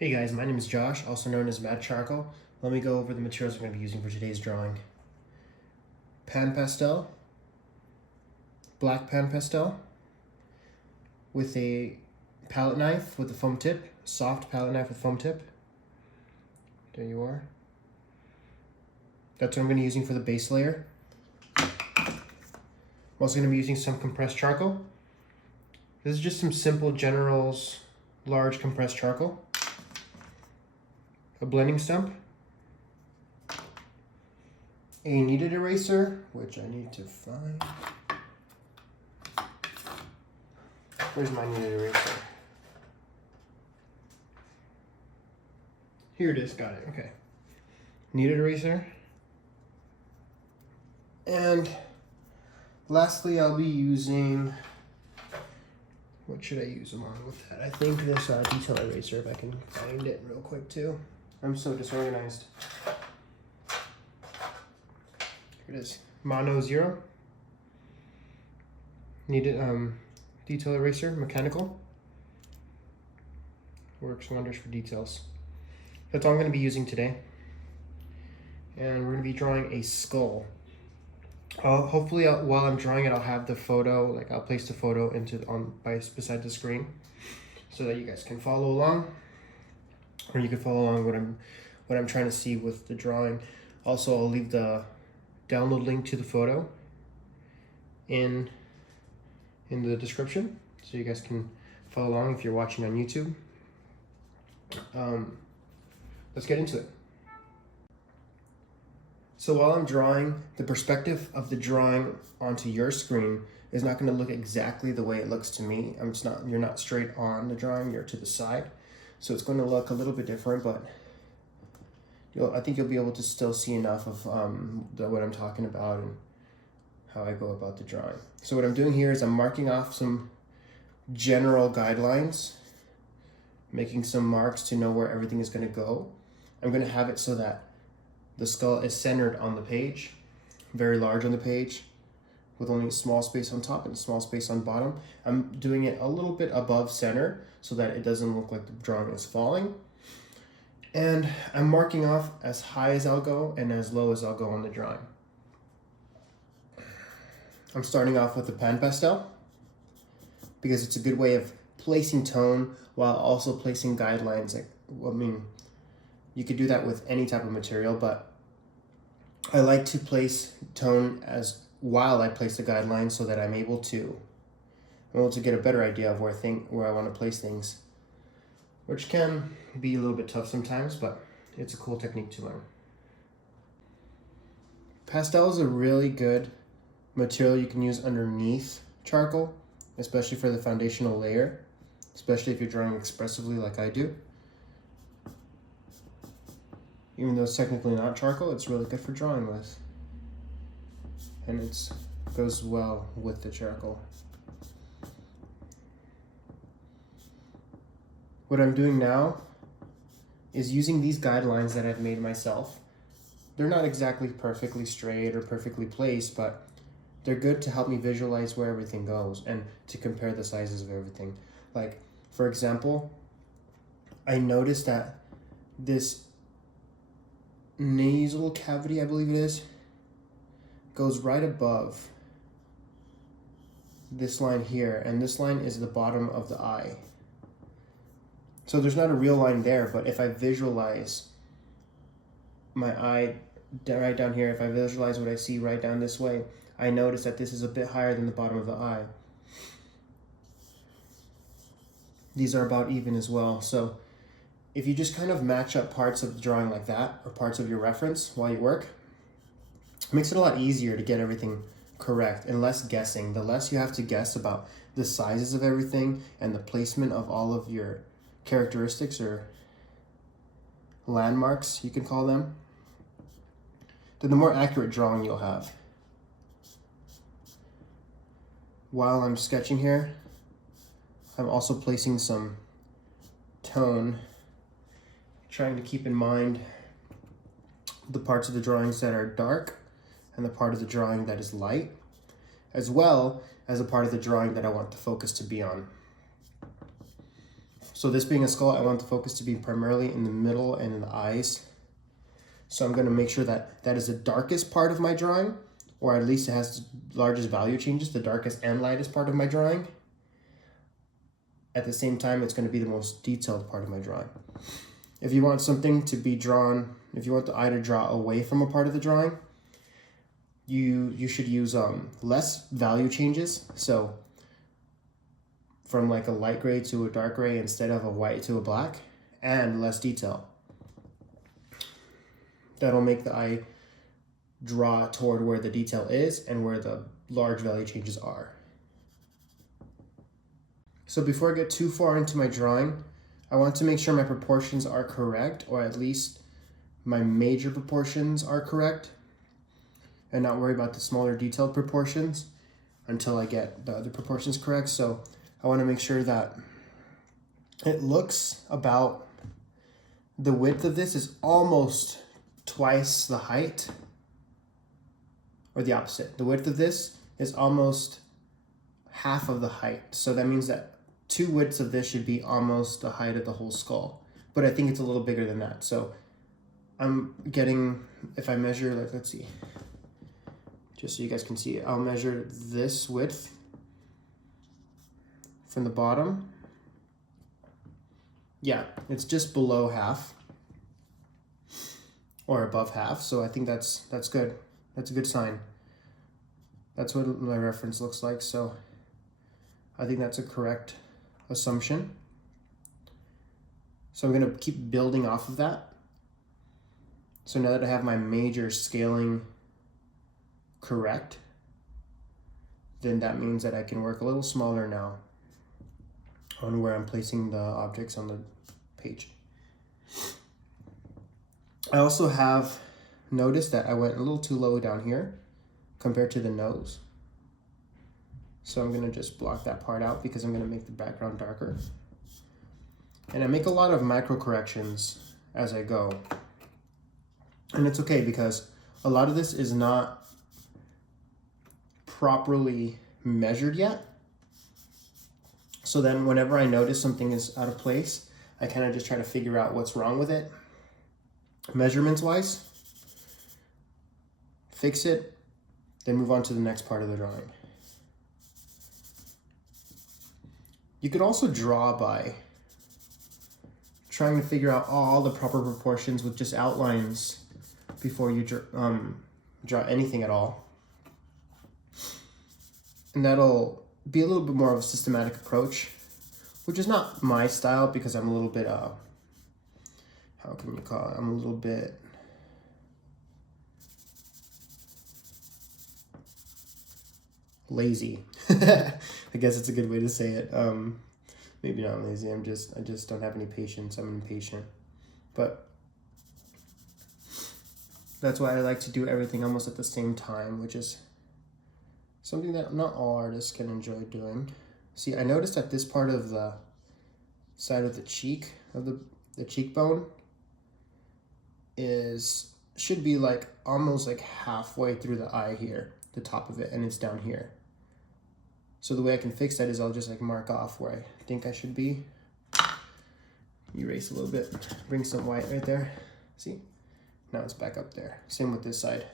Hey guys, my name is Josh, also known as Matte Charcoal. Let me go over the materials I'm going to be using for today's drawing. Pan Pastel, black Pan Pastel, with a palette knife with a foam tip, soft palette knife with foam tip. There you are. That's what I'm going to be using for the base layer. I'm also going to be using some compressed charcoal. This is just some simple General's large compressed charcoal. A blending stump, a kneaded eraser, which I need to find. Where's my kneaded eraser? Here it is, got it, okay. Kneaded eraser. And lastly, I'll be using, what should I use along with that? I think this detail eraser, if I can find it real quick too. I'm so disorganized. Here it is. Mono 0. Needed detail eraser, mechanical. Works wonders for details. That's all I'm going to be using today. And we're going to be drawing a skull. Hopefully, while I'm drawing it, I'll have the photo. Like I'll place the photo beside the screen, so that you guys can follow along. Or you can follow along what I'm trying to see with the drawing. Also, I'll leave the download link to the photo in the description, so you guys can follow along if you're watching on YouTube. Let's get into it. So while I'm drawing, the perspective of the drawing onto your screen is not going to look exactly the way it looks to me. You're not straight on the drawing, you're to the side. So it's going to look a little bit different, but I think you'll be able to still see enough of what I'm talking about and how I go about the drawing. So what I'm doing here is I'm marking off some general guidelines, making some marks to know where everything is going to go. I'm going to have it so that the skull is centered on the page, very large on the page, with only a small space on top and a small space on bottom. I'm doing it a little bit above center so that it doesn't look like the drawing is falling. And I'm marking off as high as I'll go and as low as I'll go on the drawing. I'm starting off with the Pan Pastel because it's a good way of placing tone while also placing guidelines. You could do that with any type of material, but I like to place tone while I place the guidelines so that I'm able to get a better idea of where I want to place things, which can be a little bit tough sometimes, but it's a cool technique to learn. Pastel is a really good material you can use underneath charcoal, especially for the foundational layer, especially if you're drawing expressively like I do. Even though it's technically not charcoal, it's really good for drawing with. And it goes well with the charcoal. What I'm doing now is using these guidelines that I've made myself. They're not exactly perfectly straight or perfectly placed, but they're good to help me visualize where everything goes and to compare the sizes of everything. Like, for example, I noticed that this nasal cavity, I believe it is, goes right above this line here, and this line is the bottom of the eye. So there's not a real line there, but if I visualize my eye right down here, if I visualize what I see right down this way, I notice that this is a bit higher than the bottom of the eye. These are about even as well. So if you just kind of match up parts of the drawing like that, or parts of your reference while you work, it makes it a lot easier to get everything correct and less guessing. The less you have to guess about the sizes of everything and the placement of all of your characteristics or landmarks, you can call them, then the more accurate drawing you'll have. While I'm sketching here, I'm also placing some tone, trying to keep in mind the parts of the drawings that are dark and the part of the drawing that is light, as well as a part of the drawing that I want the focus to be on. So this being a skull, I want the focus to be primarily in the middle and in the eyes. So I'm gonna make sure that that is the darkest part of my drawing, or at least it has the largest value changes, the darkest and lightest part of my drawing. At the same time, it's gonna be the most detailed part of my drawing. If you want something to be drawn, if you want the eye to draw away from a part of the drawing, you should use less value changes. So from like a light gray to a dark gray instead of a white to a black, and less detail. That'll make the eye draw toward where the detail is and where the large value changes are. So before I get too far into my drawing, I want to make sure my proportions are correct, or at least my major proportions are correct, and not worry about the smaller detailed proportions until I get the other proportions correct. So I want to make sure that it looks about, the width of this is almost twice the height, or the opposite. The width of this is almost half of the height. So that means that 2 widths of this should be almost the height of the whole skull. But I think it's a little bigger than that. So I'm getting, if I measure, like, let's see, just so you guys can see it, I'll measure this width from the bottom. Yeah, it's just below half, or above half. So I think that's good. That's a good sign. That's what my reference looks like. So I think that's a correct assumption. So I'm going to keep building off of that. So now that I have my major scaling correct, then that means that I can work a little smaller now on where I'm placing the objects on the page. I also have noticed that I went a little too low down here compared to the nose. So I'm gonna just block that part out because I'm gonna make the background darker. And I make a lot of micro corrections as I go. And it's okay because a lot of this is not properly measured yet. So then whenever I notice something is out of place, I kind of just try to figure out what's wrong with it, measurements wise, fix it, then move on to the next part of the drawing. You could also draw by trying to figure out all the proper proportions with just outlines before you draw anything at all. And that'll be a little bit more of a systematic approach, which is not my style because I'm a little bit, how can you call it? I'm a little bit lazy. I guess it's a good way to say it. Maybe not lazy. I just don't have any patience. I'm impatient. But that's why I like to do everything almost at the same time, which is something that not all artists can enjoy doing. See, I noticed that this part of the side of the cheek, of the cheekbone, should be like almost like halfway through the eye here, the top of it, and it's down here. So the way I can fix that is I'll just like mark off where I think I should be. Erase a little bit, bring some white right there. See? Now it's back up there. Same with this side.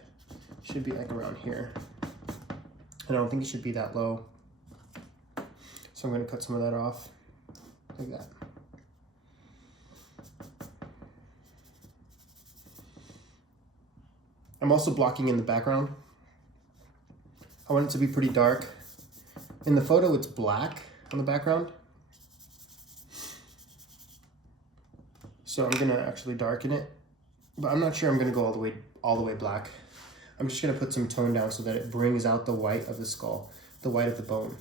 Should be like around here. And I don't think it should be that low. So I'm gonna cut some of that off, like that. I'm also blocking in the background. I want it to be pretty dark. In the photo, it's black on the background. So I'm gonna actually darken it, but I'm not sure I'm gonna go all the way black. I'm just gonna put some tone down so that it brings out the white of the skull, the white of the bone.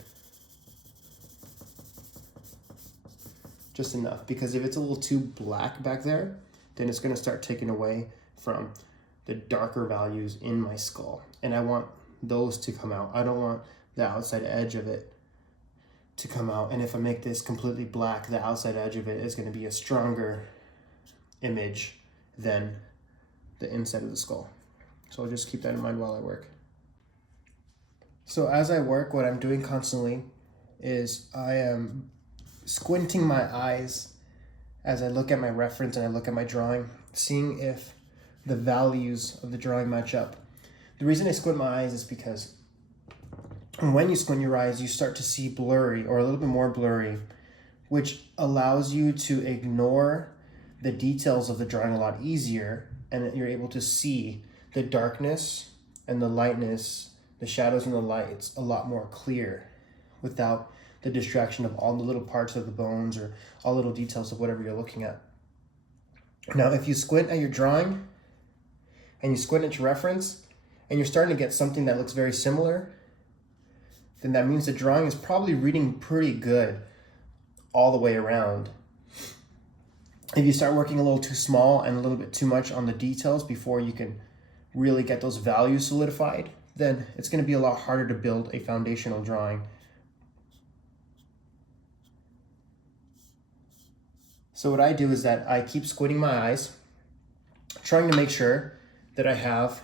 Just enough, because if it's a little too black back there, then it's gonna start taking away from the darker values in my skull. And I want those to come out. I don't want the outside edge of it to come out. And if I make this completely black, the outside edge of it is gonna be a stronger image than the inside of the skull. So I'll just keep that in mind while I work. So as I work, what I'm doing constantly is I am squinting my eyes as I look at my reference and I look at my drawing, seeing if the values of the drawing match up. The reason I squint my eyes is because when you squint your eyes, you start to see blurry or a little bit more blurry, which allows you to ignore the details of the drawing a lot easier, and you're able to see the darkness and the lightness, the shadows and the lights a lot more clear without the distraction of all the little parts of the bones or all little details of whatever you're looking at. Now, if you squint at your drawing and you squint at your reference and you're starting to get something that looks very similar, then that means the drawing is probably reading pretty good all the way around. If you start working a little too small and a little bit too much on the details before you can really get those values solidified, then it's going to be a lot harder to build a foundational drawing. So what I do is that I keep squinting my eyes, trying to make sure that I have,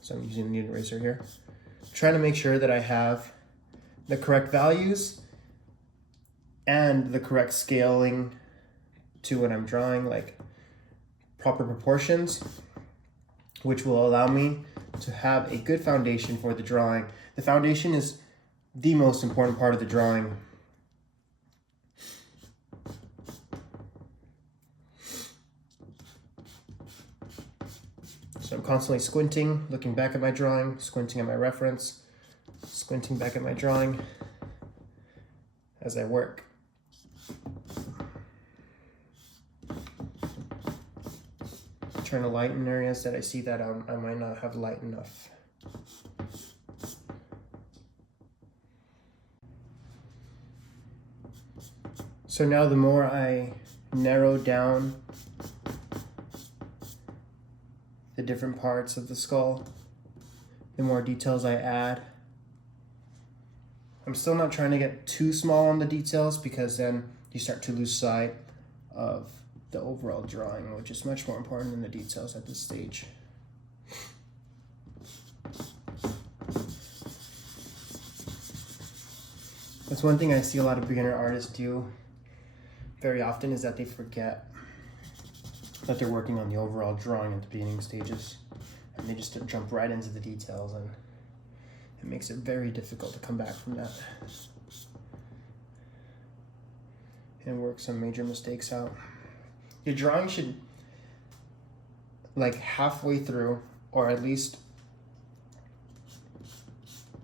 so I'm using the Kneaded Eraser here, trying to make sure that I have the correct values and the correct scaling to what I'm drawing, like proper proportions, which will allow me to have a good foundation for the drawing. The foundation is the most important part of the drawing. So I'm constantly squinting, looking back at my drawing, squinting at my reference, squinting back at my drawing as I work. Trying to lighten areas that I see that I might not have light enough. So now the more I narrow down the different parts of the skull, the more details I add. I'm still not trying to get too small on the details because then you start to lose sight of the overall drawing, which is much more important than the details at this stage. That's one thing I see a lot of beginner artists do very often, is that they forget that they're working on the overall drawing at the beginning stages, and they just jump right into the details, and it makes it very difficult to come back from that and work some major mistakes out. Your drawing should, like halfway through, or at least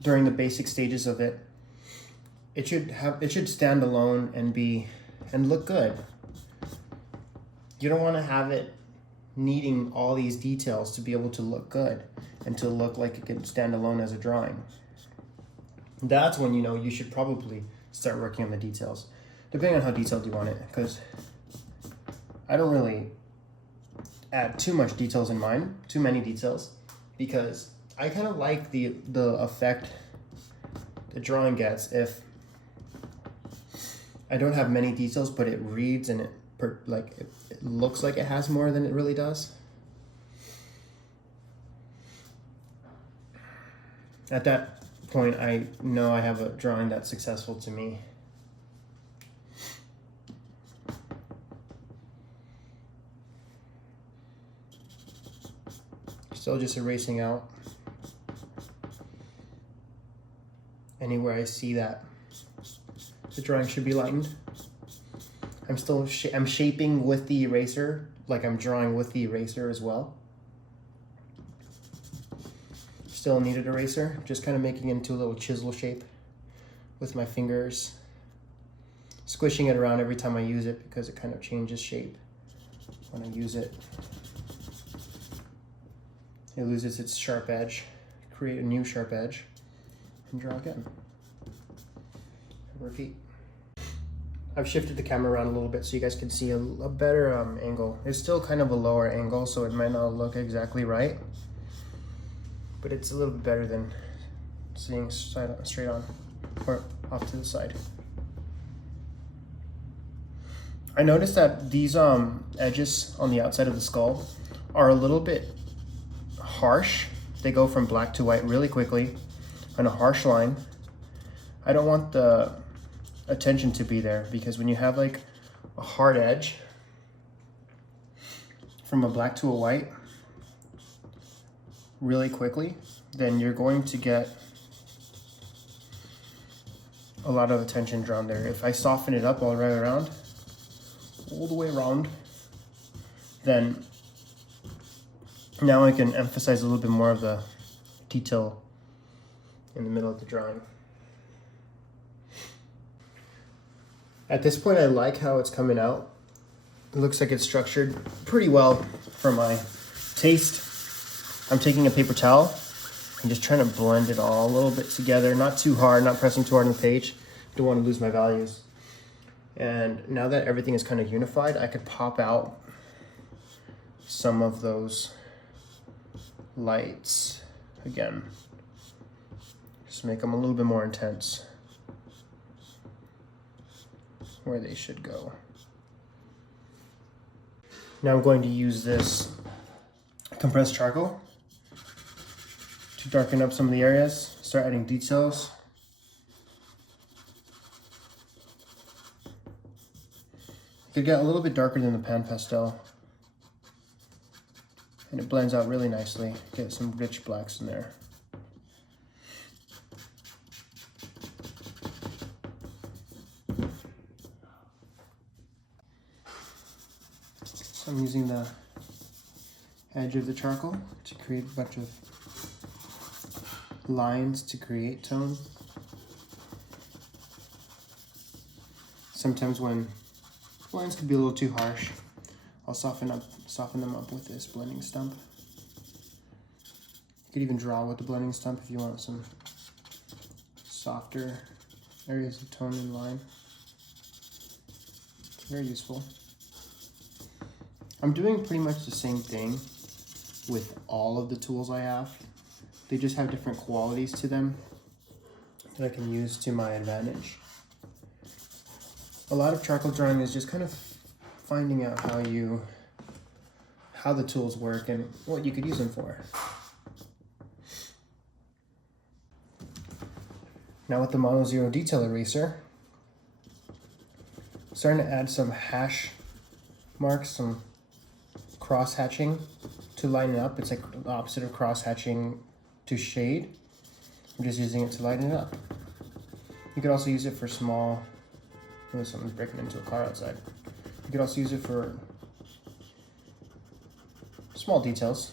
during the basic stages of it, it should stand alone and look good. You don't want to have it needing all these details to be able to look good and to look like it can stand alone as a drawing. That's when you know you should probably start working on the details, depending on how detailed you want it, because I don't really add too much details in mine, too many details, because I kind of like the effect the drawing gets if I don't have many details, but it reads and it looks like it has more than it really does. At that point, I know I have a drawing that's successful to me. Still just erasing out anywhere I see that the drawing should be lightened. I'm shaping with the eraser, like I'm drawing with the eraser as well. Still a Kneaded Eraser, just kind of making it into a little chisel shape with my fingers, squishing it around every time I use it because it kind of changes shape when I use it. It loses its sharp edge, create a new sharp edge, and draw again. Repeat. I've shifted the camera around a little bit so you guys can see a better angle. It's still kind of a lower angle, so it might not look exactly right, but it's a little bit better than seeing straight on or off to the side. I noticed that these edges on the outside of the skull are a little bit harsh. They go from black to white really quickly on a harsh line. I don't want the attention to be there, because when you have like a hard edge, from a black to a white really quickly, then you're going to get a lot of attention drawn there. If I soften it up all the way around, then now I can emphasize a little bit more of the detail in the middle of the drawing. At this point, I like how it's coming out. It looks like it's structured pretty well for my taste. I'm taking a paper towel and just trying to blend it all a little bit together, not too hard, not pressing too hard on the page. Don't want to lose my values. And now that everything is kind of unified, I could pop out some of those lights again. Just make them a little bit more intense where they should go. Now I'm going to use this compressed charcoal to darken up some of the areas, start adding details. It could get a little bit darker than the Pan Pastel, and it blends out really nicely. Get some rich blacks in there. So I'm using the edge of the charcoal to create a bunch of lines to create tone. Sometimes when lines could be a little too harsh, I'll soften them up with this blending stump. You could even draw with the blending stump if you want some softer areas of tone and line. It's very useful. I'm doing pretty much the same thing with all of the tools I have. They just have different qualities to them that I can use to my advantage. A lot of charcoal drawing is just kind of finding out how the tools work and what you could use them for. Now with the Mono Zero Detail Eraser, I'm starting to add some hash marks, some cross hatching to line it up. It's like the opposite of cross hatching to shade. I'm just using it to lighten it up. You could also use it for small, someone's breaking into a car outside. You could also use it for small details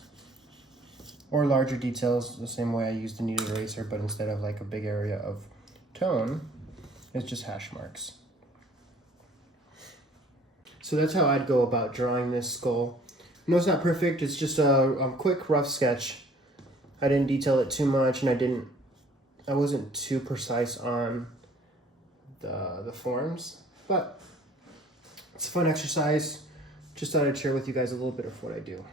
or larger details, the same way I used the Kneaded Eraser, but instead of like a big area of tone, it's just hash marks. So that's how I'd go about drawing this skull. No, it's not perfect. It's just a quick, rough sketch. I didn't detail it too much, and I wasn't too precise on the forms, but it's a fun exercise. Just thought I'd share with you guys a little bit of what I do.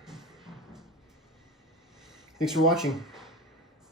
Thanks for watching.